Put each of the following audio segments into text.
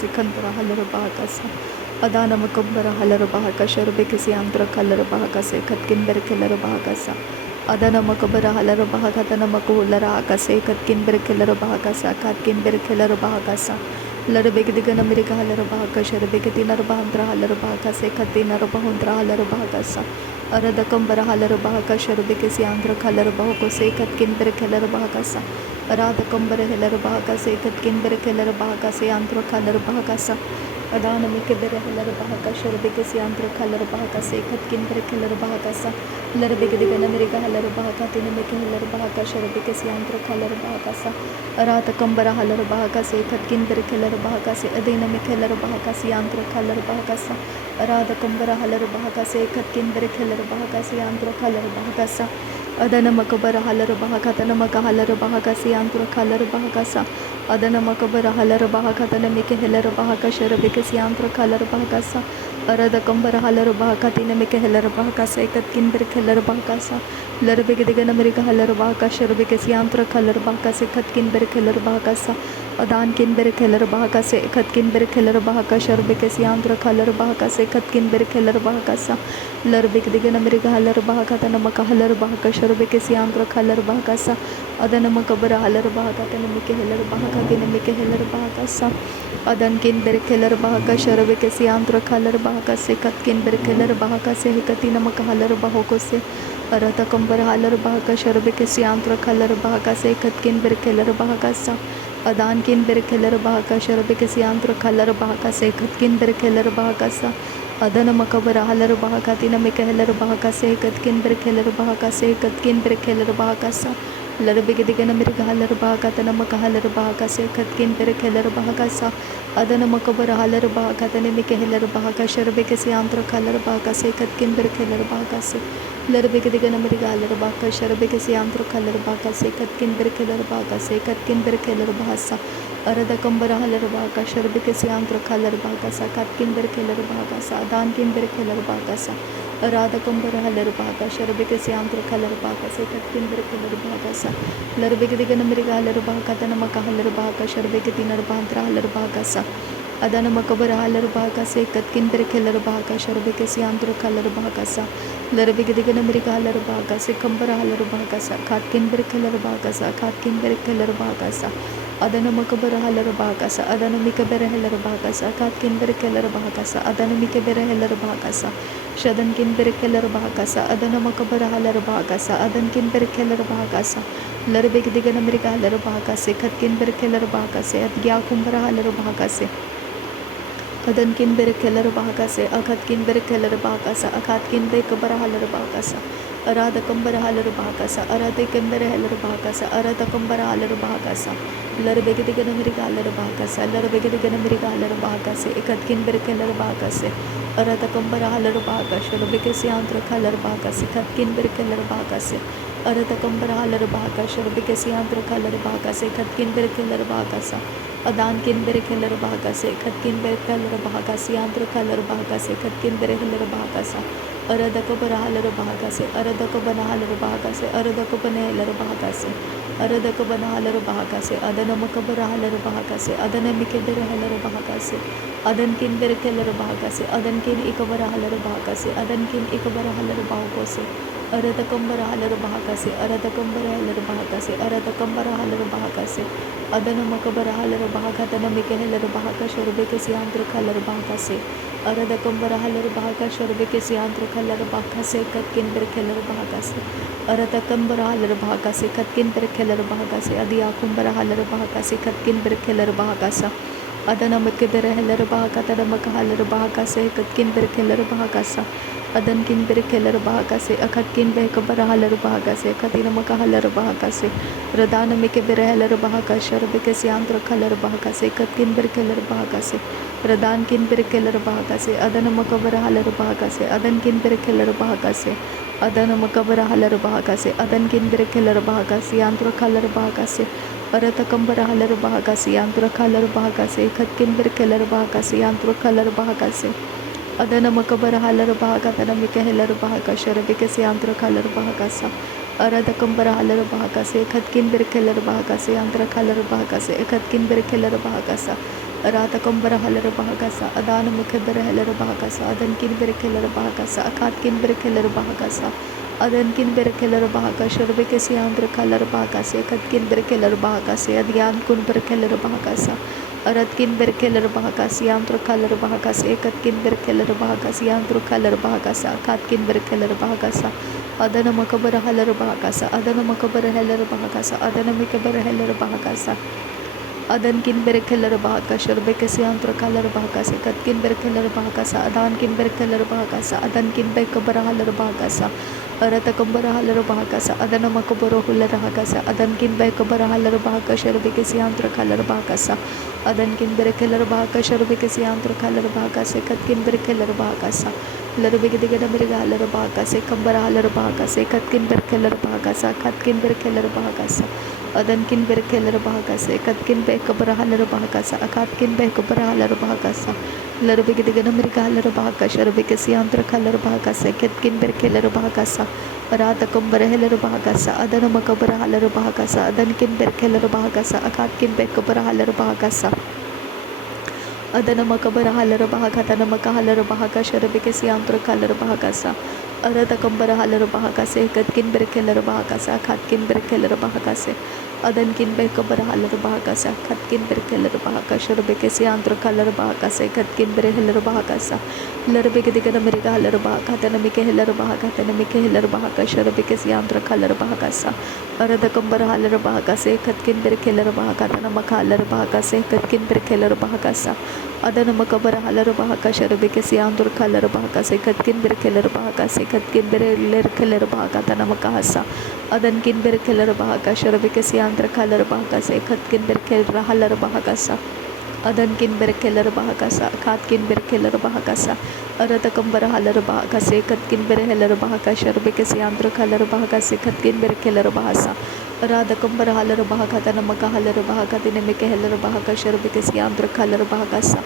sikandra halarabakasa adana makumbara halarabaka sharbekisi andra kalarabakase katkin berkelarabakasa adana makabara halarabaka tana makularabakase katkin berkelarabakasa katkin berkelarabakasa Larabekdigana America Halarabaka Sharbekati Narbahandra Halarabaka Sekati Narabahundra Halarabakasa Aradakambara Halarabaka Sharbekasi Andra Kalarabako Sekat Kimber Kalarabakasa Aradakambara Halarabaka Sekat Kimber Kalarabaka Se Andra Kalarabakasa Adana Mikabere Halarabaka Sharbekasi Andra Kalarabaka Sekat Kimber Kalarabakasa Larabekdigana America Halarabaka Tinamika Halarabaka Sharbekasi Andra Kalarabakasa Aradakambara Halarabaka Sekat Kimber Kalarabakase Adina Mikalarabakasi Andra Kalarabakasa Aradakambara Halarabakase Katkin Berkelarabakasi Andra Kalarabakasa Adana Makabara Halarabaka Tanamaka Halarabakasi Andra Kalarabakasa Adana Makabara Halarabaka Tanamika Hilarabaka Sharabikasi Andra Kalarabakasa Aradakambara Halarabaka Tinamika Hilarabakase Katkin Berkelarabakasa Larabigana America Halarabaka Sharabikasi Andra Kalarabakase Katkin Berkelarabakasa Adan Kinber Keller Bahakase, Katkinber Keller Bahaka, Sharbekasi Andra Kalar Bahakase, Katkinber Keller Bahakasa, Larbik Digan America Haller Bahakatanamaka Haller Bahaka, Sharbekasi Andra Kalar Bahakasa, Adanamakabara Haller Bahakatanamika Heller Bahakatinamika Heller Bahakasa, Adan Kinber Keller Bahaka, Sharbekasi Andra Kalar Bahakase, Katkinber Keller Bahakase, Hekatinamaka Haller Bahokose, Arata Kambara Haller Bahaka, Sharbekasi Andra Kalar Bahakase, Katkinber Keller Bahakasa. Adan kin berkeler bahaka sharbekasi andra kalar bahaka sekat kin berkeler bahaka sa adana makabara halar bahaka tina mekeler bahaka sekat kin berkeler bahaka sekat kin berkeler bahaka sa larbegedigan amerika halar bahaka tana makahalar bahaka sekat kin berkeler bahaka sa adana makabara halar bahaka tana mekeler bahaka sharbekasi andra kalar bahaka sekat kin berkeler bahaka se larbegedigan amerika halar bahaka sharbekasi andra kalar bahaka sekat kin berkeler bahaka sekat kin berkeler bahasa arada kambara halar bahaka sharbekasi andra kalar bahaka sa katkin berkeler bahaka sa adan kin berkeler bahaka sa arada kambara halar bahaka sharbekasi andra kalar bahaka sekat kin berkeler bahaka sa larbegedigan amerika halar bahaka tana makahalar bahaka sharbekati narbahandra halar bahaka sa adana makabara halar bahaka sekat kin berkeler bahaka sharbekasi andra kalar bahaka sa larbegedigan amerika halar bahaka se kambara halar bahaka sa katkin berkeler bahaka sa katkin berkeler bahaka sa adana makabara halar bahaka sa adana mikabara halar bahaka sa katkin berkeler bahaka sa adana mikabara halar bahaka sa shadan kin berkeler bahaka sa adana makabara halar bahaka sa adan kin berkeler bahaka sa larbegedigan amerika halar bahaka se katkin berkeler bahaka se adya kumbara halar bahaka se adan kin berkeler bahaka se akat kin berkeler bahaka sa akat kin bekabara halar bahaka sa arada kambara halar bahaka sa arada kambara halar bahaka sa arada kambara halar bahaka sa larbegedigan amerika halar bahaka sa larbegedigan amerika halar bahaka se akat kin berkeler bahaka se arada kambara halar bahaka sharbekasi andra kalar bahaka se akat kin berkeler bahaka se arada kambara halar bahaka sharbekasi andra kalar bahaka se akat kin berkeler bahaka sa adan kin berkeler bahaka se akat kin berkeler bahaka se andra kalar bahaka se akat kin berkeler bahaka sa arada kambara halar bahaka se arada kambara halar bahaka se arada kambara halar bahaka se arada kambara halar bahaka se adana makabara halar bahaka se adana mikabara halar bahaka se adan kin berkeler bahaka se adan kin ikabara halar bahaka se adan kin ikabara halar bahaka se arada kambara halar bahaka se arada kambara halar bahaka se arada kambara halar bahaka se adana makabara halar bahaka tana mikahalar bahaka sharbekasi andra kalar bahaka se arada kambara halar bahaka sharbekasi andra kalar bahaka se katkin berkeler bahaka se arada kambara halar bahaka se katkin berkeler bahaka se adiya kumbara halar bahaka se katkin berkeler bahaka sa adana makabara halar bahaka tana makahalar bahaka se katkin berkeler bahaka sa adan kin berkeler bahaka se akat kin bekabara halar bahaka se katina makahalar bahaka se radana mikabara halar bahaka sharbekasi andra kalar bahaka se katkin berkeler bahaka se radan kin berkeler bahaka se adana makabara halar bahaka se adan kin berkeler bahaka se adana makabara halar bahaka se adan kin berkeler bahaka se andra kalar bahaka se arata kambara halar bahaka se andra kalar bahaka se katkin berkeler bahaka se andra kalar bahaka se adana makabara halar bahaka tana mikahalar bahaka sharbekasi andra kalar bahaka sa arada kambara halar bahaka se katkin berkeler bahaka se andra kalar bahaka se katkin berkeler bahaka sa Rata kumbara halara bahakasa adana mukhabara halara bahakasa adan kin berekelara bahakasa akat kin berekelara bahakasa adan kin berekelara bahakasa shorbe ke siandra kalara bahakasa kat kin berekelara bahakasa adyan kun berekelara bahakasa arat kin berekelara bahakasa yandra kalara bahakasa ekat kin berekelara bahakasa yandra kalara bahakasa akat kin berekelara bahakasa adana mukhabara halara bahakasa adana mukhabara halara bahakasa adana mukhabara halara bahakasa adan kin berekelara bahakasa shorbe ke siandra kalara bahakasa kat kin berekelara bahakasa adan kin berekelara bahakasa adan kin bekabara halara bahakasa arata kumbara halara bahakasa adana makabara hulara bahakasa adan kin bekabara halara bahakasa shorbe ke siandra kalara bahakasa adan kin berekelara bahakasa shorbe ke siandra kalara bahakasa kat kin berekelara bahakasa larbe ke digada mirga halara bahakasa kumbara halara bahakasa kat kin berekelara bahakasa kat kin berekelara bahakasa adan kin berekelara bahakasa kat kin bekabara halara bahakasa akat kin bekabara halara bahakasa larbe ke digada mirga halara bahakasa shorbe ke siandra kalara bahakasa kat kin berekelara bahakasa rata kumbara halara bahakasa adana makabara halara bahakasa adan kin berekelara bahakasa akat kin bekabara halara bahakasa adana makabara halara bahakata namaka halara bahaka shorbe ke siandra kalara bahakasa arata kumbara halara bahakasa kat kin berekelara bahakasa akat kin berekelara bahakasa adan kin bekabara halara bahakasa kat kin berekelara bahakasa shorbe ke siandra kalara bahakasa kat kin berekelara bahakasa larbe ke digada mirga halara bahakata namike halara bahakata namike halara bahakasa shorbe ke siandra kalara bahakasa arata kumbara halara bahakasa kat kin berekelara bahakata namaka halara bahakasa kat kin berekelara bahakasa adana makabara halara bahakasa shorbe ke siandra kalara bahakasa kat kin berekelara bahakasa kat kin berekelara bahakata namaka hasa adan kin berekelara bahakasa shorbe ke siandra kalara bahakasa kat kin berekelara halara bahakasa adan kin berekelara bahakasa kat kin berekelara bahakasa arata kumbara halara bahakasa kat kin berekelara bahakasa shorbe ke siandra kalara bahakasa kat kin berekelara bahasa arada kumbara halara bahakata namaka halara bahakati namike halara bahakasa shorbe ke siandra kalara bahakasa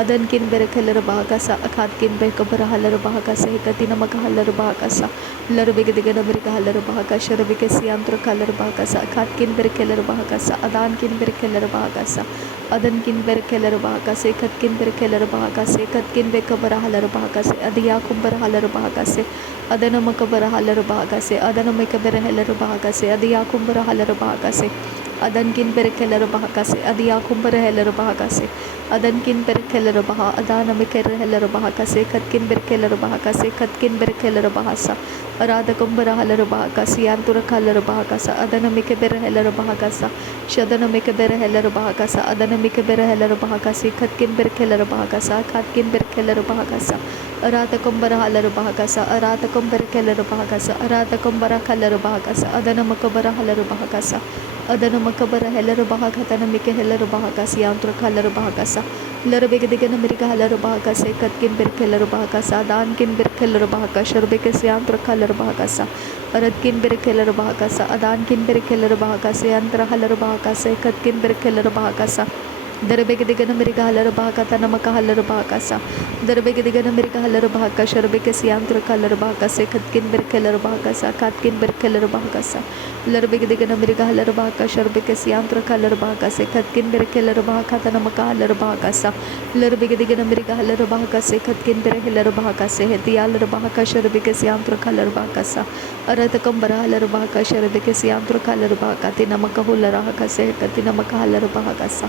adan kin berekelara bahakasa akat kin bekabara halara bahakasa kat namaka halara bahakasa larbe ke digada mirga halara bahakasa shorbe ke siandra kalara bahakasa akat kin berekelara bahakasa adan kin berekelara bahakasa adan kin berekelara bahakasa kat kin berekelara bahakasa kat kin bekabara halara bahakasa adiya kumbara halara bahakasa adana makabara halara bahakasa adana makabara halara bahakasa adiya kumbara halara bahakasa adan kin berekelara bahakasa adiya kumbara halara bahakasa adan kin berekelara baha adana makabara halara bahakasa kat kin berekelara bahakasa kat kin berekelara bahasa arada kumbara halara bahakasa yantura kalara bahakasa adana makabara halara bahakasa shadana makabara halara bahakasa adana makabara halara bahakasa kat kin berekelara bahakasa kat kin berekelara bahakasa arata kumbara halara bahakasa arata kumbara kalara bahakasa arata kumbara kalara bahakasa adana makabara halara bahakasa adana makabara halara bahakata namike halara bahakasa yantra kalara bahakasa larbe ke digana mirga halara bahakasa kat kin berekelara bahakasa adan kin berekelara bahakasa shorbe ke yantra kalara bahakasa arat kin berekelara bahakasa adan kin berekelara bahakasa yantra halara bahakasa kat kin berekelara bahakasa darbe ke digana mirga halara bahakata namaka halara bahakasa darbe ke digana mirga halara bahakasa shorbe ke siandra kalara bahakasa kat kin berekelara bahakasa kat kin berekelara bahakasa larbe ke digana mirga halara bahakasa shorbe ke siandra kalara bahakasa kat kin berekelara bahakata namaka halara bahakasa larbe ke digana mirga halara bahakasa kat kin berekelara bahakasa hetiyalara bahakasa shorbe ke siandra kalara bahakasa arata kumbara halara bahakasa shorbe ke siandra kalara bahakati namaka hulara bahakasa kat namaka halara bahakasa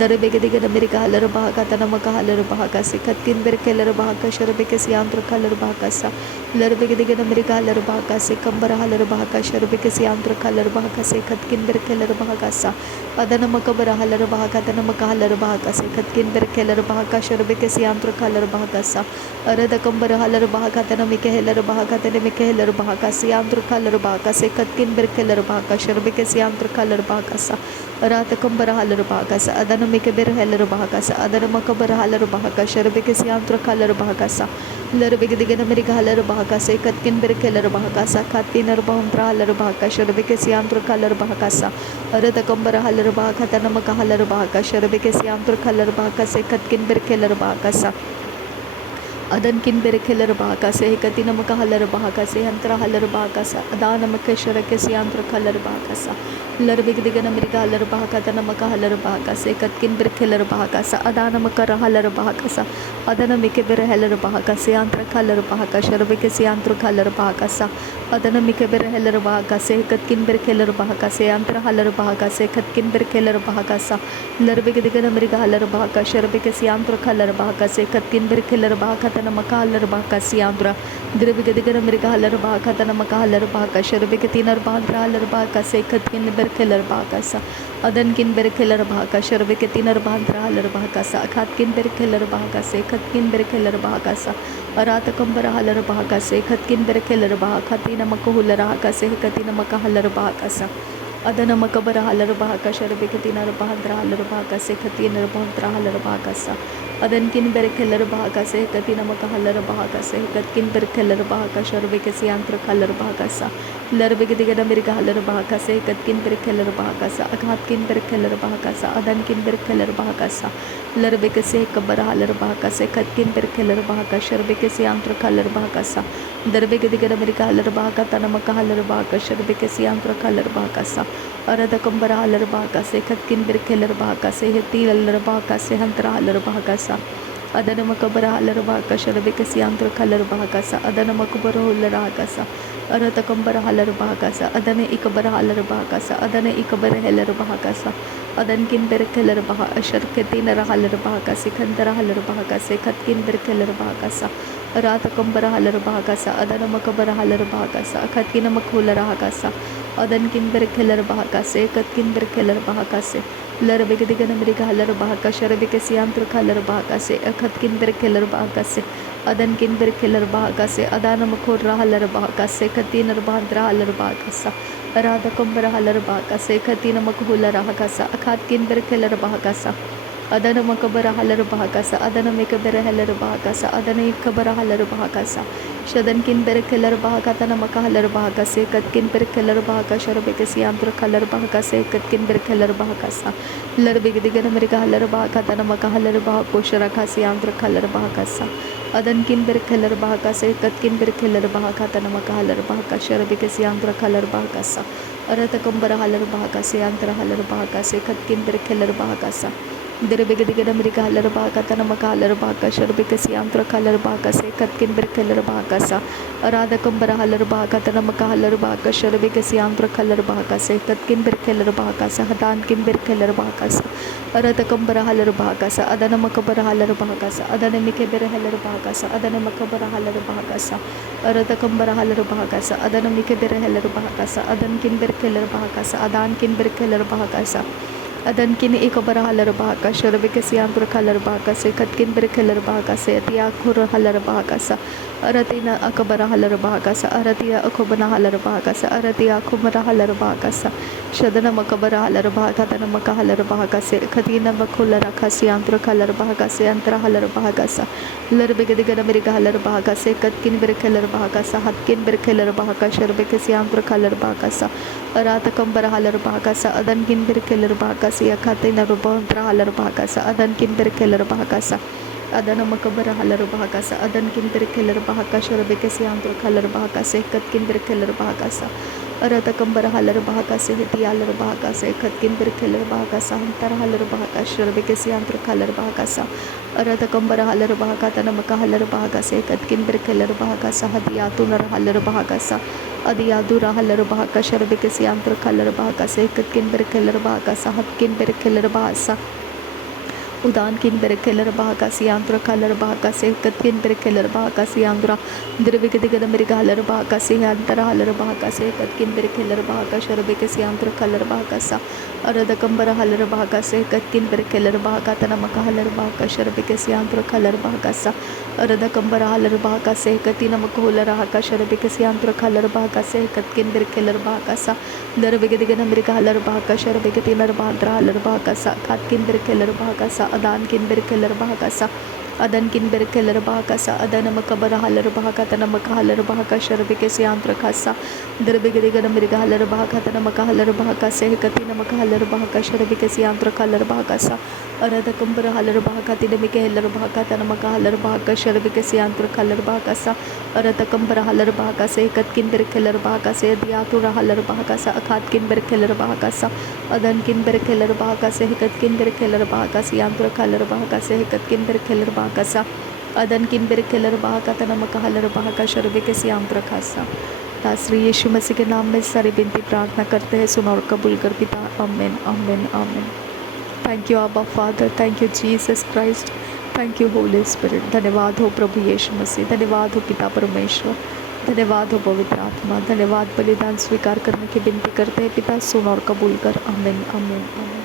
darbe ke digana mirga halara bahakata namaka halara bahakasa kat kin berekelara bahakasa shorbe ke siandra kalara bahakasa larbe ke digana mirga halara bahakasa kumbara halara bahakasa shorbe ke siandra kalara bahakasa kat kin berekelara bahakasa adana makabara halara bahakata namaka halara bahakasa kat kin berekelara bahakasa shorbe ke siandra kalara bahakasa arada kumbara halara bahakata namike halara bahakata namike halara bahakasa siandra kalara bahakasa kat kin berekelara bahakasa shorbe ke siandra kalara bahakasa rata kumbara halara bahakasa adana mike ber halara bahakasa adana makabara halara bahakasa shorbe ke siandra kalara bahakasa larbe ke digana mirga halara bahakasa kat kin berekelara bahakasa kat kin arbahuntra halara bahakasa shorbe ke siandra kalara bahakasa arada kumbara halara bahakata namaka halara bahakasa shorbe ke siandra kalara bahakasa kat kin berekelara bahakasa Adankin berekeler bahakase hekatina makahalar bahakase hantra halar bahakasa adana makeshara kesi antra kalar bahakasa larbig digana mirga halar bahakatana makahalar bahakase katkin berekeler bahakasa adana makara halar bahakasa adana mike bereheler bahakase antra kalar bahakasa rabekesi antra kalar bahakasa adana mike bereheler bahakase katkin berekeler bahakase antra halar bahakase katkin berekeler bahakasa larbig digana mirga halar bahakasa rabekesi antra kalar bahakase katkin berekeler bahakata makahalar bahakasi andra dirbigadigara mirgahalar bahakatana makahalar bahakasha rabekatinar bahandra halar bahakase katkin berkeler bahakasa adankin berkeler bahakasha rabekatinar bahandra halar bahakasa akhatkin berkeler bahakase katkin berkeler bahakasa aratakambara halar bahakase katkin berkeler bahakatina makahular bahakase katina makahalar bahakasa adana makabara halar bahakasha rabekatinar bahandra halar bahakase katinar bahandra halar bahakasa adankin berkeler bahakase katina makahalar bahakase katkin berkeler bahakasha rabekasi antra kalar bahakasa larbegadiga mirgahalar bahakase katkin berkeler bahakasa akhatkin berkeler bahakasa adankin berkeler bahakasa larbekase kabara halar bahakase katkin berkeler bahakasha rabekasi antra kalar bahakasa darbegadiga mirgahalar bahakatana makahalar bahakasha rabekasi antra kalar bahakasa arada kambara halar bahakase katkin berkeler bahakase heti halar bahakase hantra halar bahakasa adana makabara halar bahakasha rabekasi antra kalar bahakasa adana makabara hular bahakasa arata kambara halar bahakasa adana ikabara halar bahakasa adana ikabara halar bahakasa adankin berkeler bahakasha ketina halar bahakase khandara halar bahakase katkin berkeler bahakasa arata kambara halar bahakasa adana makabara halar bahakasa katkina makhular bahakasa adankin berkeler bahakase katkin berkeler bahakase larbegadiga mirga halar bahakasha rabekasi antra kalar bahakase akhatkin berkeler bahakase adankin berkeler bahakase adana makhura halar bahakase katinar bahandra halar bahakasa arada kambara halar bahakase katina makhular bahakasa akhatkin berkeler bahakasa adana makabara halar bahakasa adana mekabara halar bahakasa adana ikabara halar bahakasa shadankin berkeler bahakatana makahalar bahakase katkin berkeler bahakasha rabekasi antra kalar bahakase katkin berkeler bahakasa larbegadiga mirga halar bahakatana makahalar bahakosha rakasi antra kalar bahakasa adankin berkeler bahakase katkin berkeler bahakatana makahalar bahakasha rabekasi antra kalar bahakasa arata kambara halar bahakase antra halar bahakase katkin berkeler bahakasa dirbigadigada mirga halar bahakatana makahalar bahakasha rabekasi antra kalar bahakase katkin berkeler bahakasa arada kambara halar bahakatana makahalar bahakasha rabekasi antra kalar bahakase katkin berkeler bahakasa hadankin berkeler bahakasa arada kambara halar bahakasa adana makabara halar bahakasa adana mikebere halar bahakasa adana makabara halar bahakasa arada kambara halar bahakasa adana mikebere halar bahakasa adankin berkeler bahakasa adankin berkeler bahakasa adankin ikabara halar bahakasha rabekasi antra kalar bahakase katkin berkeler bahakase atia khur halar bahakasa aratina akabara halar bahakasa aratia akobana halar bahakasa aratia kumara halar bahakasa shadana makabara halar bahakatana makahalar bahakase katina makhular rakasi antra kalar bahakase antra halar bahakasa larbegadiga mirga halar bahakase katkin berkeler bahakasa hatkin berkeler bahakasha rabekasi antra kalar bahakasa arata kambara halar bahakasa adankin berkeler bahakase akatina rubantra halar bahakasa adankin berkeler bahakasa adana makabara halar bahakasa adankin berkeler bahakasha rabekasi antra kalar bahakase katkin berkeler bahakasa arata kambara halar bahakase heti halar bahakase katkin berkeler bahakasa hantar halar bahakasha rabekasi antra kalar bahakasa arata kambara halar bahakatana makahalar bahakase katkin berkeler bahakasa hadiyatunar halar bahakasa adiyadura halar bahakasha rabekasi antra kalar bahakase katkin berkeler bahakasa hatkin berkeler bahasa udankin berkeler bahakasi antra kalar bahakase katkin berkeler bahakasi andra dirbigadigada mirga halar bahakase antara halar bahakase katkin berkeler bahakasha rabekasi antra kalar bahakasa arada kambara halar bahakase katkin berkeler bahakatana makahalar bahakasha rabekasi antra kalar bahakasa arada kambara halar bahakase katina makhular bahakasha rabekasi antra kalar bahakase katkin berkeler bahakasa dirbigadigada mirga halar bahakasha rabekatinar bahandra halar bahakasa katkin berkeler bahakasa adankin berkeler bahakasa adankin berkeler bahakasa adana makabara halar bahakatana makahalar bahakasha rabekasi antra kasa dirbigadigada mirga halar bahakatana makahalar bahakase katina makahalar bahakasha rabekasi antra kalar bahakasa अरद कंबर huller बाहका तिनमिक हेलर बाहका तनमक huller बाहका शरबिक सियांत्र huller बाहका सा अरद कंबर huller बाहका से कत किंबर खेलर बाहका से दियातुर huller बाहका सा अखात किंबर खेलर बाहका सा अदन किंबर खेलर बाहका से कत किंबर खेलर बाहका सियांत्र हलर बाहका से कत किंबर खेलर बाहका सा अदन किंबर खेलर बाहका तनमक हलर बाहका शरबिक सियांत्र खासा। श्री यीशु मसीह के नाम में सारी विनती प्रार्थना करते हैं, सुनो और कबूल कर पिता। आमीन आमीन आमीन। थैंक यू आबा father, thank you Jesus Christ, thank you Holi spirit. धन्यवाद हो प्रभु यीशु मसीह, धन्यवाद हो पिता परमेश्वर, धन्यवाद हो पवित्र आत्मा, धन्यवाद। बलिदान स्वीकार करने की विनती करते हैं पिता, सुन और कबूल कर। आमीन आमीन आमीन।